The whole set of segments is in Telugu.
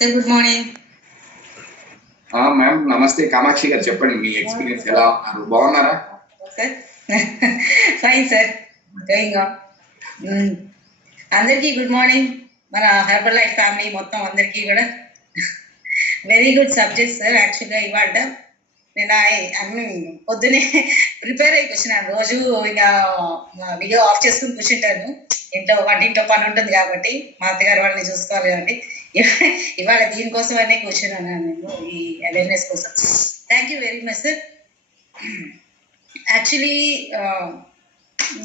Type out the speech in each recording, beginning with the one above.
Sir good morning. మ్యామ్ నమస్తే. కామాక్షి గారు చెప్పండి, మీ ఎక్స్పీరియన్స్ ఎలా ఉన్నారు? బాగున్నారా sir? Fine sir, going on. అందరికీ గుడ్ మార్నింగ్. మన హెర్బల్ లైఫ్ ఫ్యామిలీ మొత్తం అందరికీ కూడా వెరీ గుడ్ సబ్జెక్ట్ సార్. యాక్చువల్గా ఇవాళ నేను అన్ని పొద్దునే ప్రిపేర్ అయి కూర్చున్నాను. రోజు ఇక వీడియో ఆఫ్ చేసుకుని కూర్చుంటాను. ఇంట్లో వంటింట్లో పని ఉంటుంది కాబట్టి, మా అత్తగారు వాళ్ళని చూసుకోవాలి కాబట్టి ఇవాళ దీనికోసం అనే కూర్చున్నాను నేను, ఈ అవేర్నెస్ కోసం. Thank you very much sir. Actually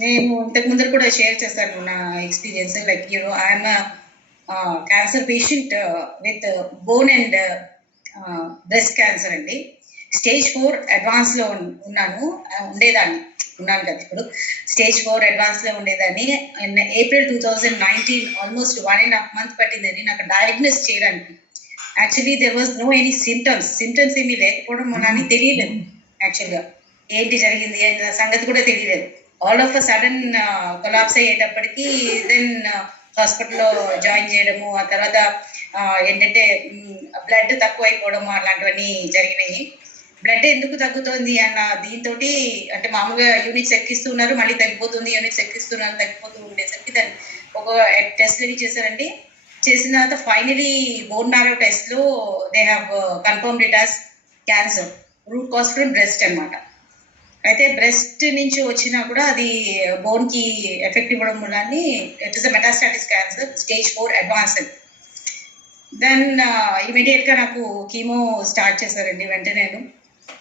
నేను ఇంతకు ముందర కూడా షేర్ చేశాను నా experience. Like I'm cancer patient with bone and breast cancer అండి. స్టేజ్ 4 అడ్వాన్స్లో ఉండేదాన్ని. ఉన్నాను కదా ఇప్పుడు. స్టేజ్ 4 అడ్వాన్స్లో ఉండేదాన్ని. ఏప్రిల్ 2019 ఆల్మోస్ట్ 1.5 months పట్టిందని నాకు డయాగ్నోస్ చేయడానికి. Actually there was no any symptoms ఏమీ లేకపోవడం అని తెలియలేదు. యాక్చువల్గా ఏంటి జరిగింది అనే సంగతి కూడా తెలియలేదు. All of a sudden collapse అయ్యేటప్పటికి దెన్ హాస్పిటల్లో జాయిన్ చేయడము, ఆ తర్వాత ఏంటంటే బ్లడ్ తక్కువ అయిపోవడము, అలాంటివన్నీ జరిగినాయి. బ్లడ్ ఎందుకు తగ్గుతుంది అన్న దీంతో, అంటే మామూలుగా యూనిట్స్ ఎక్కిస్తున్నారు, మళ్ళీ తగ్గిపోతుంది, యూనిట్స్ ఎక్కిస్తున్నారు, తగ్గిపోతూ ఉండేసరికి దాన్ని ఒక టెస్ట్ రెడీ చేశారండి. చేసిన తర్వాత ఫైనలీ బోన్ మ్యారో టెస్ట్లో they have confirmed it as cancer, root cause from breast అనమాట. అయితే బ్రెస్ట్ నుంచి వచ్చినా కూడా అది బోన్కి ఎఫెక్ట్ ఇవ్వడం వల్ల it is a metastatic cancer, stage 4 advanced. Then ఇమీడియట్గా నాకు కీమో స్టార్ట్ చేశారండి వెంటనే.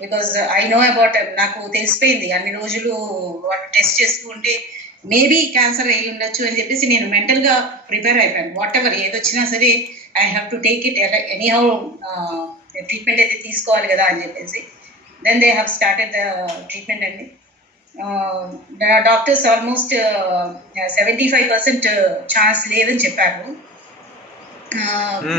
బికాజ్ ఐ నో అబౌట్, నాకు తెలిసిపోయింది అన్ని రోజులు వాళ్ళు టెస్ట్ చేసుకుంటే మేబీ క్యాన్సర్ అయ్యి ఉండొచ్చు అని చెప్పేసి నేను మెంటల్గా ప్రిపేర్ అయిపోయాను. వాట్ ఎవర్ ఏదొచ్చినా సరే I have to take it, anyhow treatment అయితే తీసుకోవాలి కదా అని చెప్పేసి. Then they have started the treatment అండి. డాక్టర్స్ ఆల్మోస్ట్ 75% ఛాన్స్ లేదని చెప్పారు.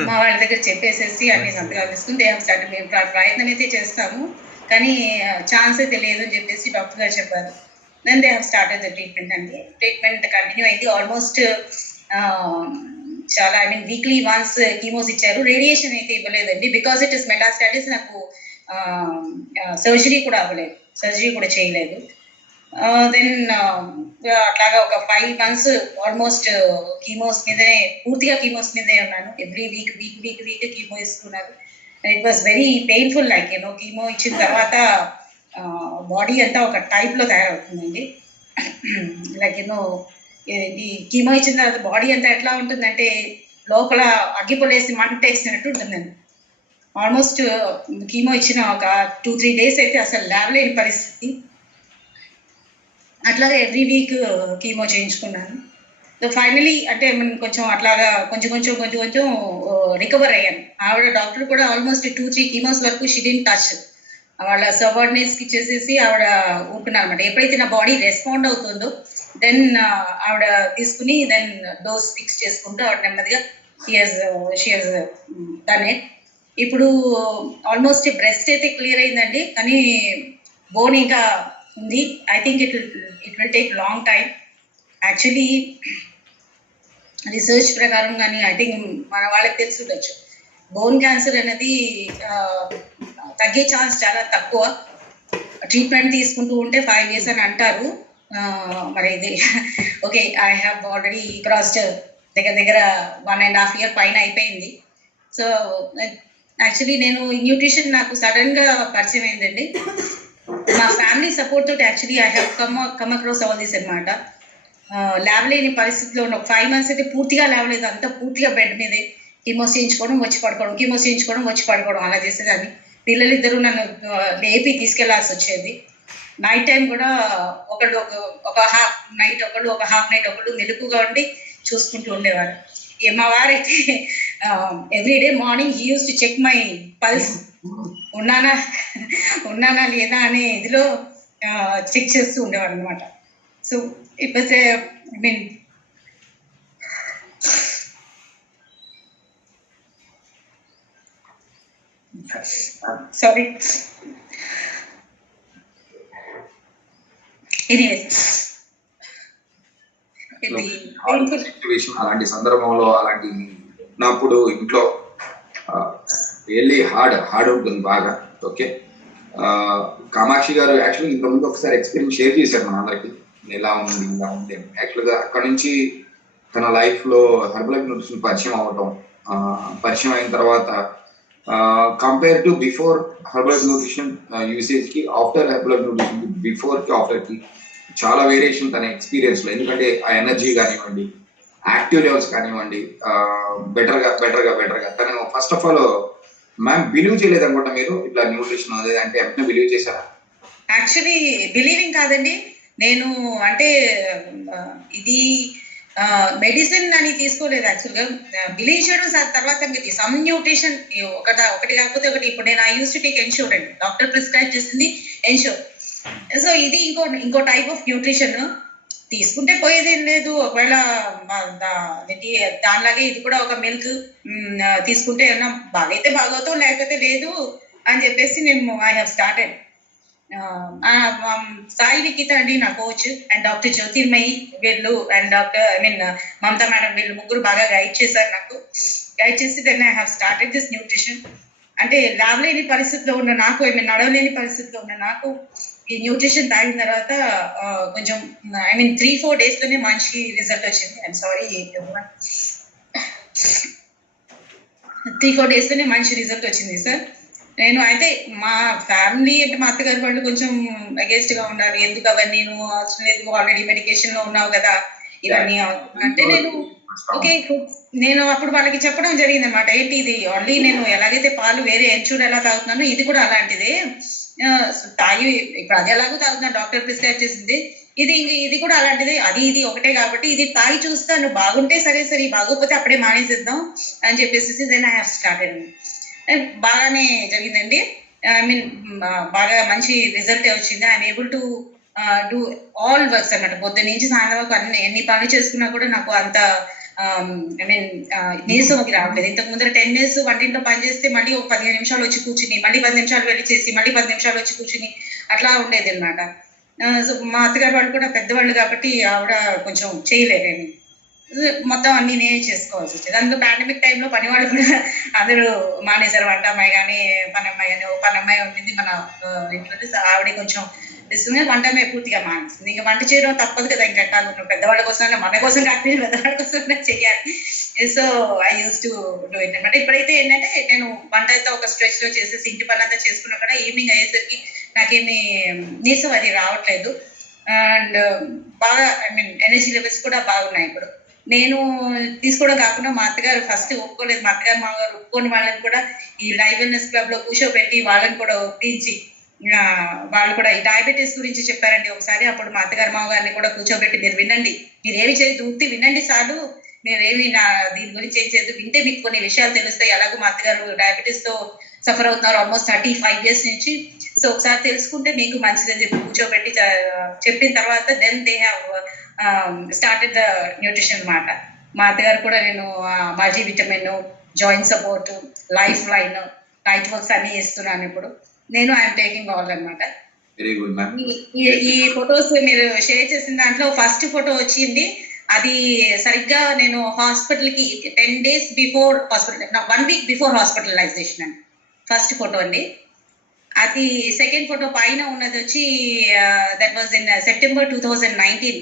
మా వాళ్ళ దగ్గర చెప్పేసేసి అన్ని సంతకాలు తీసుకుని దే హ్యావ్ స్టార్టెడ్. మేము ప్రయత్నం అయితే చేస్తాము కానీ ఛాన్స్ అయితే లేదు అని చెప్పేసి డాక్టర్ గారు చెప్పారు. Then they have started the treatment అండి. ట్రీట్మెంట్ కంటిన్యూ అయింది. ఆల్మోస్ట్ చాలా వీక్లీ వన్స్ కీమోస్ ఇచ్చారు. రేడియేషన్ అయితే ఇవ్వలేదండి, బికాజ్ ఇట్ ఇస్ మెటాస్టాటిస్. నాకు సర్జరీ కూడా అవ్వలేదు, సర్జరీ కూడా చేయలేదు. దెన్ అట్లాగా ఒక 5 months ఆల్మోస్ట్ కీమోస్ మీదనే, పూర్తిగా కీమోస్ మీదే ఉన్నాను. ఎవ్రీ వీక్ కీమో ఇస్తున్నారు. It was very painful. Like chemo ఇచ్చిన తర్వాత బాడీ అంతా ఒక టైప్లో తయారవుతుందండి. లైక్ ఈ కీమో ఇచ్చిన తర్వాత బాడీ అంతా ఎట్లా ఉంటుందంటే లోపల అగ్గిపొలేసి మంట వేసినట్టు ఉంటుందండి. ఆల్మోస్ట్ కీమో ఇచ్చిన ఒక 2-3 days అయితే అసలు లేవలేని పరిస్థితి. అట్లాగే ఎవ్రీ వీక్ కీమో చేయించుకున్నాను. సో ఫైనలీ అంటే కొంచెం అట్లాగా కొంచెం రికవర్ అయ్యాను. ఆవిడ డాక్టర్ కూడా ఆల్మోస్ట్ 2-3 కీమోస్ వరకు షీ డిడ్ంట్ టచ్. వాళ్ళ సబార్డినేట్స్కి ఇచ్చేసేసి ఆవిడ ఊరుకున్నారు అనమాట. ఎప్పుడైతే నా బాడీ రెస్పాండ్ అవుతుందో దెన్ ఆవిడ తీసుకుని దెన్ డోస్ ఫిక్స్ చేసుకుంటూ ఆవిడ నెమ్మదిగా షీ హజ్ డన్ ఇట్. ఇప్పుడు ఆల్మోస్ట్ బ్రెస్ట్ అయితే క్లియర్ అయిందండి, కానీ బోన్ ఇంకా ఉంది. I think it will take long time. Actually research ప్రకారం కానీ ఐ థింక్ మన వాళ్ళకి తెలిసి ఉండొచ్చు, బోన్ క్యాన్సర్ అనేది తగ్గే ఛాన్స్ చాలా తక్కువ. ట్రీట్మెంట్ తీసుకుంటూ ఉంటే 5 years అని అంటారు. మరి ఇది okay, I have already crossed దగ్గర 1.5 year పైన అయిపోయింది. సో యాక్చువల్లీ నేను న్యూట్రిషన్ నాకు సడన్గా పరిచయం అయిందండి. మా ఫ్యామిలీ సపోర్ట్ తోటి actually I have come across all this అనమాట. లేవలేని పరిస్థితిలో ఉన్న 5 months అయితే పూర్తిగా లేవలేదు. అంతా పూర్తిగా బెడ్ మీదే కీమోస్ చేయించుకోవడం వచ్చి పడుకోవడం, కీమోస్ చేయించుకోవడం వచ్చి పడుకోవడం, అలా చేసేదాన్ని. పిల్లలిద్దరూ నన్ను లేపి తీసుకెళ్లాల్సి వచ్చేది. నైట్ టైం కూడా ఒకళ్ళు ఒక హాఫ్ నైట్ ఒకళ్ళు మెలకుగా ఉండి చూసుకుంటూ ఉండేవారు. మా వారైతే everyday morning he uses to check my pulse, ఉన్నానా లేదా అనే ఇదిలో చెక్ చేస్తూ ఉండేవారు అనమాట. So it was sorry anyways అలాంటి సందర్భంలో అలాంటి ఉన్నప్పుడు ఇంట్లో రియల్లీ హార్డ్ ఉంటుంది బాగా. ఓకే. కామాక్షి గారు యాక్చువల్లీ ఇంతకుముందు ఒకసారి ఎక్స్పీరియన్స్ షేర్ చేశారు మన అందరికి, ఇలా ఉంది ఇలా ఉంది. యాక్చువల్గా అక్కడ నుంచి తన లైఫ్లో హెర్బలైఫ్ న్యూట్రిషన్ పరిచయం అయిన తర్వాత compare to before Herbalife nutrition యూసేజ్కి ఆఫ్టర్ హెర్బలైఫ్ న్యూట్రిషన్ బిఫోర్కి ఆఫ్టర్కి చాలా వేరియేషన్ తన ఎక్స్పీరియన్స్లో. ఎందుకంటే ఆ ఎనర్జీ కానివ్వండి, యాక్టివ్ లెవెల్స్ కానివ్వండి, బెటర్గా తను first of all ma'am believe చేయలేదు అనుకుంటా మీరు ఇట్లా న్యూట్రిషన్ అదే అంటే ఎప్పుడైనా బిలీవ్ చేశారా? యాక్చువల్లీ బిలీవింగ్ కాదండి, నేను అంటే ఇది మెడిసిన్ అని తీసుకోలేదు. యాక్చువల్గా బిలీవ్ చేయడం తర్వాత సంగతి. సమ్ న్యూట్రిషన్ ఒకటి కాకపోతే ఒకటి. ఇప్పుడు నేను I use to take ensure అండి, డాక్టర్ ప్రిస్క్రైబ్ చేసింది ఎన్షూర్. సో ఇది ఇంకో టైప్ ఆఫ్ న్యూట్రిషన్. తీసుకుంటే పోయేదేం లేదు. ఒకవేళ దానిలాగే ఇది కూడా ఒక మిల్క్ తీసుకుంటే ఏమన్నా బాగైతే బాగవుతాం, లేకపోతే లేదు అని చెప్పేసి నేను I have started. Sai Nikhita అండి నా కోచ్, అండ్ డాక్టర్ జ్యోతిర్మయి వీళ్ళు, అండ్ మమతా మేడం, వీళ్ళు ముగ్గురు బాగా గైడ్ చేశారు నాకు. గైడ్ చేసి then I have started this nutrition. అంటే లేవలేని పరిస్థితిలో ఉన్న నాకు, నడవలేని పరిస్థితిలో ఉన్న నాకు ఈ న్యూట్రిషన్ తాగిన తర్వాత కొంచెం 3-4 days లోనే మంచి రిజల్ట్ వచ్చింది. ఐఎమ్ సారీ, 3-4 days లోనే మంచి రిజల్ట్ వచ్చింది సార్. నేను అయితే మా ఫ్యామిలీ అంటే మా అత్తగారి వాళ్ళు కొంచెం అగేన్స్ట్ గా ఉన్నారు. ఎందుకు అవన్నీ, నువ్వు అవసరం లేదు, ఆల్రెడీ మెడికేషన్ లో ఉన్నావు కదా ఇవన్నీ అంటే. ఓకే, నేను అప్పుడు వాళ్ళకి చెప్పడం జరిగింది అనమాట. ఏంటి ఇది ఓన్లీ నేను ఎలాగైతే పాలు వేరే ఎన్షూర్ ఎలా తాగుతున్నానో ఇది కూడా అలాంటిదే తాగి, ఇప్పుడు అది ఎలాగో తాగుతున్నాను, డాక్టర్ ప్రిస్క్రైబ్ చేసింది. ఇది కూడా అలాంటిది, అది ఇది ఒకటే కాబట్టి ఇది తాగి చూస్తాను, బాగుంటే సరే బాగోకపోతే అప్పుడే మానేసేద్దాం అని చెప్పేసి దెన్ ఐ హావ్ స్టార్టెడ్. బాగానే జరిగిందండి. బాగా మంచి రిజల్ట్ వచ్చింది. I'm able to do all works అన్నమాట. పొద్దున్న నుంచి సాయంత్రం వరకు ఎన్ని పనులు చేసుకున్నా కూడా నాకు అంత నీరసం అది రావట్లేదు. ఇంతకు ముందర 10 days వంటింట్లో పని చేస్తే మళ్ళీ ఒక 15 నిమిషాలు వచ్చి కూర్చుని, మళ్ళీ 10 నిమిషాలు వెళ్ళి చేసి, మళ్ళీ 10 నిమిషాలు వచ్చి కూర్చుని అట్లా ఉండేది అనమాట. సో మా అత్తగారు వాళ్ళు కూడా పెద్దవాళ్ళు కాబట్టి ఆవిడ కొంచెం చేయలేరేమి, మొత్తం అన్ని నేనే చేసుకోవాల్సి వచ్చేది. అందులో పాండమిక్ టైంలో పని వాళ్ళు కూడా అందరూ మానేశారు. వంట అమ్మాయి కానీ పని అమ్మాయి కానీ, ఓ పని అమ్మాయి ఉంటుంది మన ఇంట్లో, ఆవిడ కొంచెం ఇస్తుంది. వంట అమ్మాయి పూర్తిగా మానేస్తుంది. ఇంకా వంట చేయడం తప్పదు కదా, ఇంకా పెద్దవాళ్ళ కోసం, మన కోసం కాకపోతే పెద్దవాళ్ళ కోసం చేయాలి. So I use to do it అనమాట. ఇప్పుడైతే ఏంటంటే నేను వంట అయితే ఒక స్ట్రెచ్ లో చేసేసి ఇంటి పని అంతా చేసుకున్నా కూడా ఈవినింగ్ అయ్యేసరికి నాకేమి నీరసం అది రావట్లేదు. అండ్ బాగా ఎనర్జీ లెవెల్స్ కూడా బాగున్నాయి. ఇప్పుడు నేను తీసుకోవడం కాకుండా మా అత్తగారు ఫస్ట్ ఒప్పుకోలేదు. మా అత్తగారు మామగారు ఒప్పుకోని వాళ్ళని కూడా ఈ లైవ్ వెల్నెస్ క్లబ్ లో కూర్చోబెట్టి వాళ్ళని కూడా ఒప్పించి, వాళ్ళు కూడా ఈ డయాబెటీస్ గురించి చెప్పారండి ఒకసారి. అప్పుడు మా అత్తగారు మామగారిని కూడా కూర్చోబెట్టి, మీరు వినండి, మీరు ఏమి చేయదు, ఉత్తి వినండి చాలు, మీరేమి దీని గురించి ఏం చేయదు, వింటే మీకు కొన్ని విషయాలు తెలుస్తాయి. అలాగే మా అత్తగారు డయాబెటీస్ తో సఫర్ అవుతున్నారు ఆల్మోస్ట్ 35 years నుంచి. సో ఒకసారి తెలుసుకుంటే మీకు మంచిదని చెప్పి కూర్చోబెట్టి చెప్పిన తర్వాత then they have started the nutrition అనమాట. మా అత్తగారు కూడా నేను multi vitamin, joint support, life line, night works అన్ని చేస్తున్నాను ఇప్పుడు. నేను ఐఎమ్ టేకింగ్ ఆల్ అనమాట. ఈ ఫొటోస్ మీరు షేర్ చేసిన దాంట్లో ఫస్ట్ ఫోటో వచ్చింది, అది సరిగ్గా నేను హాస్పిటల్ కి 10 days before hospital, 1 week before hospitalization అండి ఫస్ట్ ఫోటో అండి. అది సెకండ్ ఫోటో పైన ఉన్నది వచ్చి దట్ వాజ్ ఇన్ September 2019.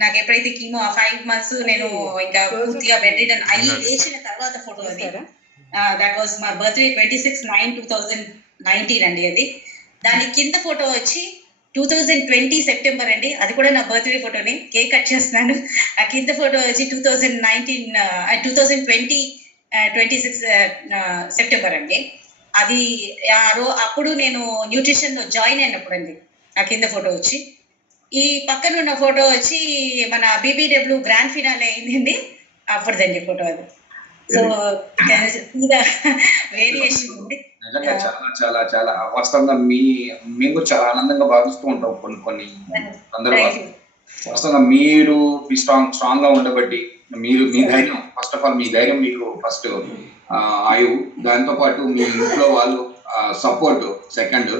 నాకు ఎప్పుడైతే కీమో 5 months నేను ఇంకా పూర్తిగా బెడ్ రిడన్ అయ్యి లేచిన తర్వాత ఫోటో అది. దట్ వాజ్ మై బర్త్డే 26/9/2019 అండి అది. దాని కింద ఫోటో వచ్చి 2020 September అండి, అది కూడా నా బర్త్డే ఫోటోని, కేక్ కట్ చేస్తున్నాను. ఆ కింద ఫోటో వచ్చి 2020 26 September అండి. అది అప్పుడు నేను న్యూట్రిషన్ లో జాయిన్ అయినప్పుడు అండి ఆ కింద ఫోటో వచ్చి. ఈ పక్కన ఉన్న ఫోటో వచ్చి మన BBW గ్రాండ్ ఫినాలే అయిందండి అప్పుడుదండి ఫోటో అది. సో వేరియేషన్ ఉంది. నిజంగా చాలా చాలా చాలా వాస్తవంగా మేము కూడా చాలా ఆనందంగా భావిస్తూ ఉంటాం కొన్ని సందర్భాలు. వాస్తవంగా మీరు స్ట్రాంగ్ గా ఉండబట్టి, మీరు మీ ధైర్యం, ఫస్ట్ ఆఫ్ ఆల్ మీ ధైర్యం మీకు ఫస్ట్ ఆయువు, దాంతో పాటు మీ ఇంట్లో వాళ్ళు సపోర్ట్ సెకండ్,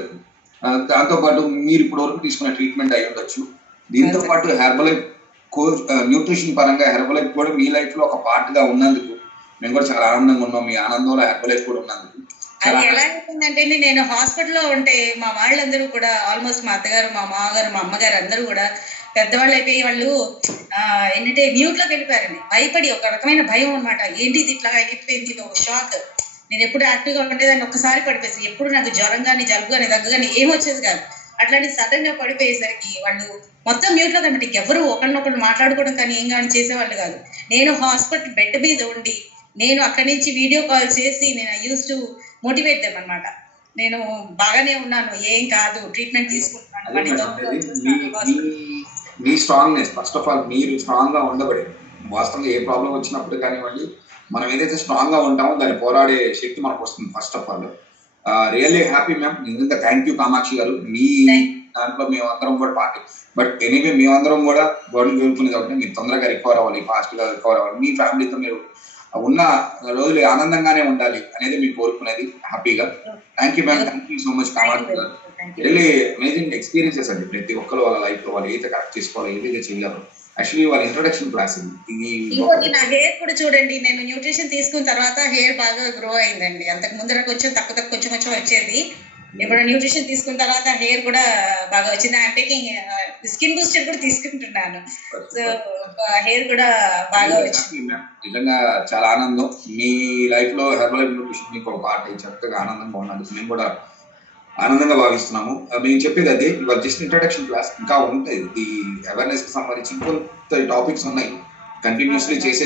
దాంతో పాటు మీరు ఇప్పటి వరకు తీసుకున్న ట్రీట్మెంట్ అయి ఉండొచ్చు. దీంతో పాటు హెర్బలైఫ్ కోచ్ న్యూట్రిషన్ పరంగా హెర్బలైఫ్ కూడా మీ లైఫ్ లో ఒక పార్ట్ గా ఉన్నందుకు మేము కూడా చాలా ఆనందంగా ఉన్నాం. మీ ఆనందంలో హెర్బలైఫ్ కూడా ఉన్నందుకు అది ఎలా అయిపోయిందంటే నేను హాస్పిటల్లో ఉంటే మా వాళ్ళందరూ కూడా ఆల్మోస్ట్ మా అత్తగారు, మా మామగారు, మా అమ్మగారు అందరూ కూడా పెద్దవాళ్ళు అయిపోయి వాళ్ళు ఏంటంటే మ్యూట్ లోకి వెళ్ళిపోయారండి. భయపడి ఒక రకమైన భయం అనమాట. ఏంటి ఇది ఇట్లా అయిపోయింది, ఇది ఒక షాక్. నేను ఎప్పుడు యాక్టివ్గా ఉండేదాన్ని, ఒక్కసారి పడిపోయేసి ఎప్పుడు నాకు జ్వరం కానీ జలుబు కానీ దగ్గు కానీ ఏం వచ్చేది కాదు. అట్లాంటి సడన్ గా పడిపోయేసరికి వాళ్ళు మొత్తం మ్యూట్ లో కనబట్టి ఎవరు ఒకరినొకరు మాట్లాడుకోవడం కానీ ఏం కానీ చేసేవాళ్ళు కాదు. నేను హాస్పిటల్ బెడ్ మీద ఉండి నేను అక్కడి నుంచి వీడియో కాల్ చేసి నేను యూస్ టు మోటివేట్ దెమ్ అనమాట. నేను బాగానే ఉన్నాను, ఏం కాదు, ట్రీట్మెంట్ తీసుకుంటున్నాను. అదే మేడం, అనేది మీ స్ట్రాంగ్నెస్. ఫస్ట్ ఆఫ్ ఆల్ మీరు స్ట్రాంగ్ గా ఉండబడి, వాస్తవంగా ఏ ప్రాబ్లం వచ్చినప్పుడు కానివ్వండి, మనం ఏదైతే స్ట్రాంగ్ గా ఉంటామో దాన్ని పోరాడే శక్తి మనకు వస్తుంది. First of all really happy ma'am, నిజంగా థ్యాంక్ యూ కామాక్షి గారు. మీ దాంట్లో మేమందరం కూడా పార్టీ, బట్ ఎనీవే మేమందరం కూడా బోర్డింగ్ కోరుకునేది కాబట్టి మీరు తొందరగా రికవర్ అవ్వాలి, ఫాస్ట్ గా రికవర్ అవ్వాలి, మీ ఫ్యామిలీతో మీరు ఉన్న రోజులు ఆనందంగానే ఉండాలి అనేది మీరు కోరుకునేది హ్యాపీగా. Thank you ma'am, thank you so much Kamakshi garu. Really amazing experiences అండి. ప్రతి ఒక్కరు వాళ్ళ లైఫ్ లో వాళ్ళు ఏదైతే కరెక్ట్ చేసుకోవాలి, ఏదైతే చేయగలరు. యాక్చువల్లీ వాళ్ళ ఇంట్రొడక్షన్ క్లాస్ ఇది. ఇంకోటి నా హెయిర్ కూడా చూడండి, నేను న్యూట్రిషన్ తీసుకున్న తర్వాత హెయిర్ బాగా గ్రో అయిందండి. అంతకు ముందర కొంచెం తక్కువ కొంచెం కొంచెం వచ్చేది. ఇప్పుడు న్యూట్రిషన్ తీసుకున్న తర్వాత హెయిర్ కూడా బాగా వచ్చింది. ఐఎమ్ టేకింగ్ స్కిన్ బూస్టర్ కూడా తీసుకుంటున్నాను. సో హెయిర్ కూడా బాగా వచ్చింది. నిజంగా చాలా ఆనందం. మీ లైఫ్ లో హెర్బల్ లైఫ్ న్యూట్రిషన్ మీకు ఒక పార్ట్ చక్కగా ఆనందంగా ఉన్నది. మేము కూడా ఆనందంగా భావిస్తున్నాము. మేము చెప్పేది అదే, ఇవాళ జస్ట్ ఇంట్రడక్షన్ క్లాస్. ఇంకా ఉంటాయి ఈ అవేర్నెస్ కి సంబంధించి ఇంకొంత టాపిక్స్ ఉన్నాయి కంటిన్యూస్లీ చేసే